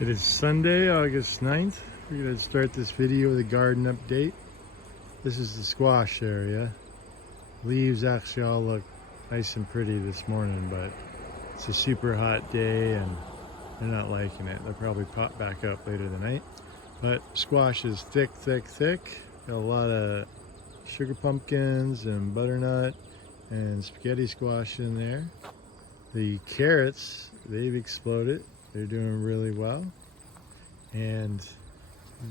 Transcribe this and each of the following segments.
It is Sunday, August 9th. We're going to start this video with a garden update. This is the squash area. Leaves actually all look nice and pretty this morning, but it's a super hot day and they're not liking it. They'll probably pop back up later tonight. But squash is thick, thick, thick. Got a lot of sugar pumpkins and butternut and spaghetti squash in there. The carrots, they've exploded. They're doing really well. And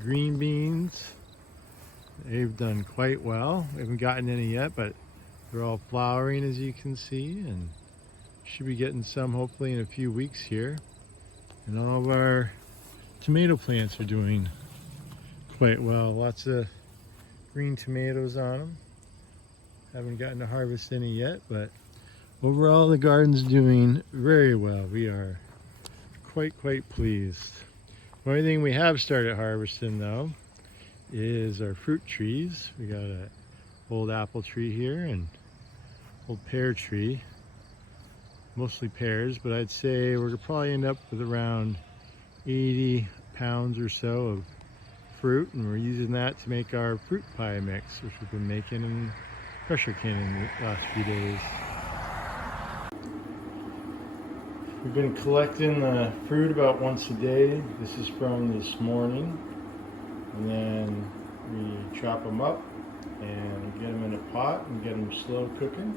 green beans, they've done quite well. We haven't gotten any yet, but they're all flowering, as you can see, and should be getting some hopefully in a few weeks here. And all of our tomato plants are doing quite well. Lots of green tomatoes on them. Haven't gotten to harvest any yet, but overall the garden's doing very well. We are quite pleased. The only thing we have started harvesting though is our fruit trees. We got an old apple tree here and old pear tree, mostly pears, but I'd say we're gonna probably end up with around 80 pounds or so of fruit, and we're using that to make our fruit pie mix, which we've been making and pressure canning the last few days. We've been collecting the fruit about once a day. This is from this morning. And then we chop them up and get them in a pot and get them slow cooking.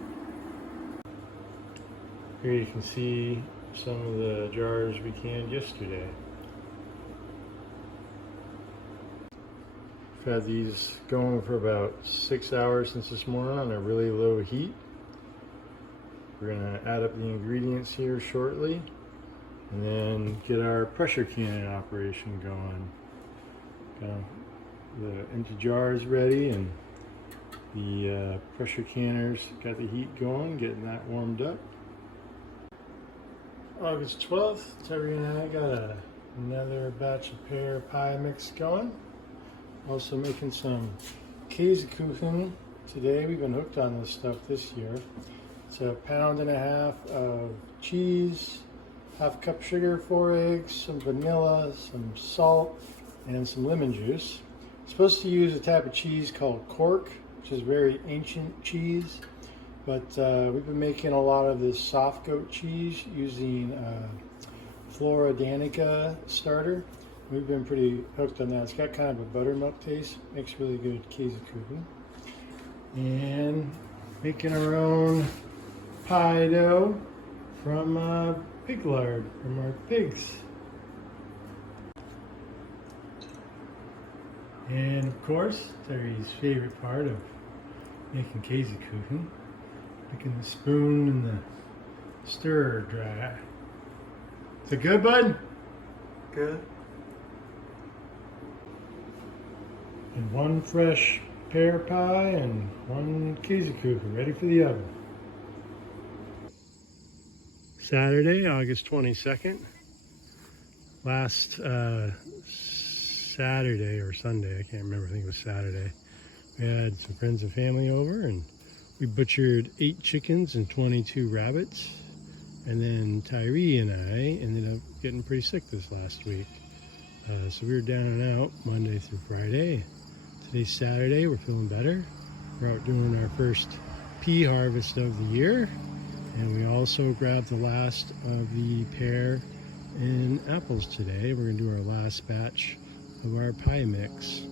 Here you can see some of the jars we canned yesterday. We've had these going for about 6 hours since this morning on a really low heat. We're going to add up the ingredients here shortly and then get our pressure canning operation going. Got the empty jars ready and the pressure canners got the heat going, getting that warmed up. August 12th, Tyree and I got another batch of pear pie mix going. Also making some Käsekuchen today. We've been hooked on this stuff this year. It's a 1.5 pounds of cheese, half cup sugar, 4 eggs, some vanilla, some salt, and some lemon juice. It's supposed to use a type of cheese called cork, which is very ancient cheese, but we've been making a lot of this soft goat cheese using Flora Danica starter. We've been pretty hooked on that. It's got kind of a buttermilk taste, makes really good Käsekuchen. And making our own pie dough from pig lard from our pigs. And of course, Tyree's favorite part of making Käsekuchen, picking the spoon and the stirrer dry. Is it good, bud? Good. And one fresh pear pie and one Käsekuchen ready for the oven. Saturday, August 22nd. Last Saturday or Sunday, I can't remember, I think it was Saturday. We had some friends and family over and we butchered 8 chickens and 22 rabbits. And then Tyree and I ended up getting pretty sick this last week. So we were down and out Monday through Friday. Today's Saturday, we're feeling better. We're out doing our first pea harvest of the year. And we also grabbed the last of the pear and apples today. We're gonna do our last batch of our pie mix.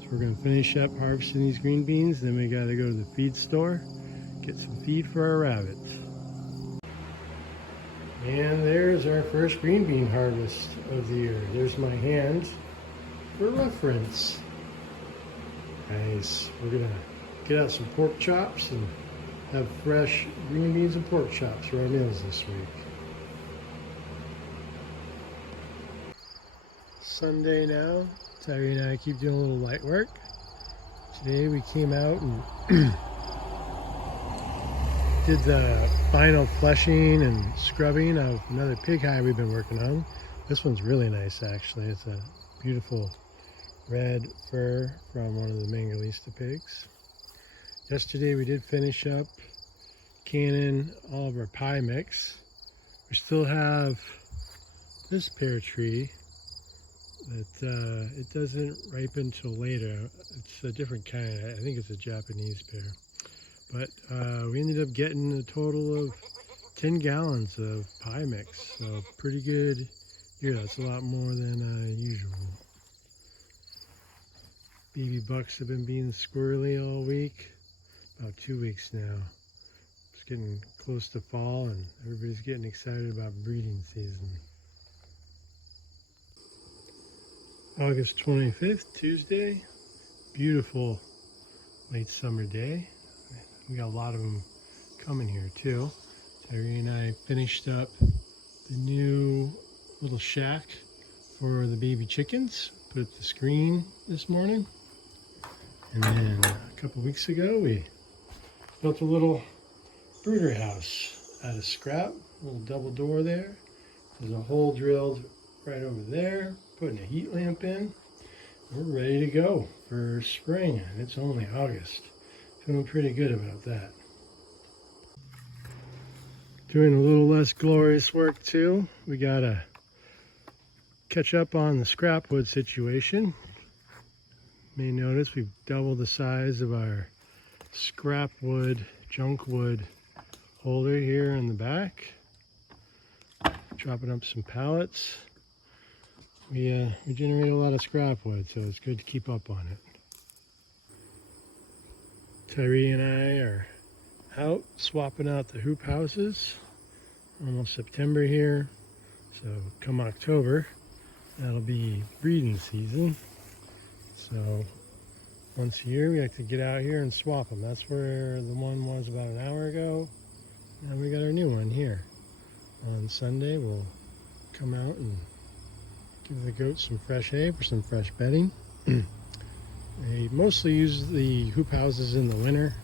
So we're gonna finish up harvesting these green beans, then we gotta go to the feed store, get some feed for our rabbits. And there's our first green bean harvest of the year. There's my hand for reference. Nice. We're gonna get out some pork chops and have fresh green beans and pork chops for our meals this week. Sunday now. Tyree and I keep doing a little light work. Today we came out and did the final fleshing and scrubbing of another pig hide we've been working on. This one's really nice actually. It's a beautiful red fur from one of the Mangalista pigs. Yesterday we did finish up canning all of our pie mix. We still have this pear tree It doesn't ripen till later. It's a different kind. I think it's a Japanese pear. But we ended up getting a total of 10 gallons of pie mix. So pretty good year. That's a lot more than usual. Baby bucks have been being squirrely all week. About 2 weeks now. It's getting close to fall and everybody's getting excited about breeding season. August 25th, Tuesday. Beautiful late summer day. We got a lot of them coming here too. Tyree and I finished up the new little shack for the baby chickens. Put up the screen this morning. And then a couple weeks ago we built a little brooder house out of scrap. A little double door there. There's a hole drilled right over there. Putting a heat lamp in. We're ready to go for spring, and it's only August. Feeling pretty good about that. Doing a little less glorious work too. We gotta catch up on the scrap wood situation. You may notice we've doubled the size of our scrap wood, junk wood holder here in the back. Dropping up some pallets. We generate a lot of scrap wood, so it's good to keep up on it. Tyree and I are out swapping out the hoop houses. Almost September here, so come October, that'll be breeding season. So once a year we like to get out here and swap them. That's where the one was about an hour ago. Now we got our new one here. On Sunday we'll come out and give the goats some fresh hay for some fresh bedding. They mostly use the hoop houses in the winter.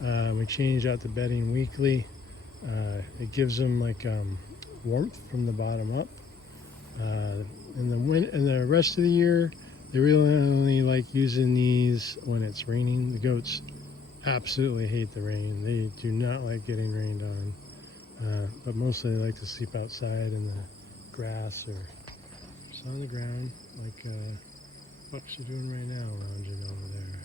We change out the bedding weekly. It gives them like warmth from the bottom up. In the rest of the year, they really only like using these when it's raining. The goats absolutely hate the rain. They do not like getting rained on. But mostly they like to sleep outside in the grass or just on the ground, like bucks are doing right now, lounging over there.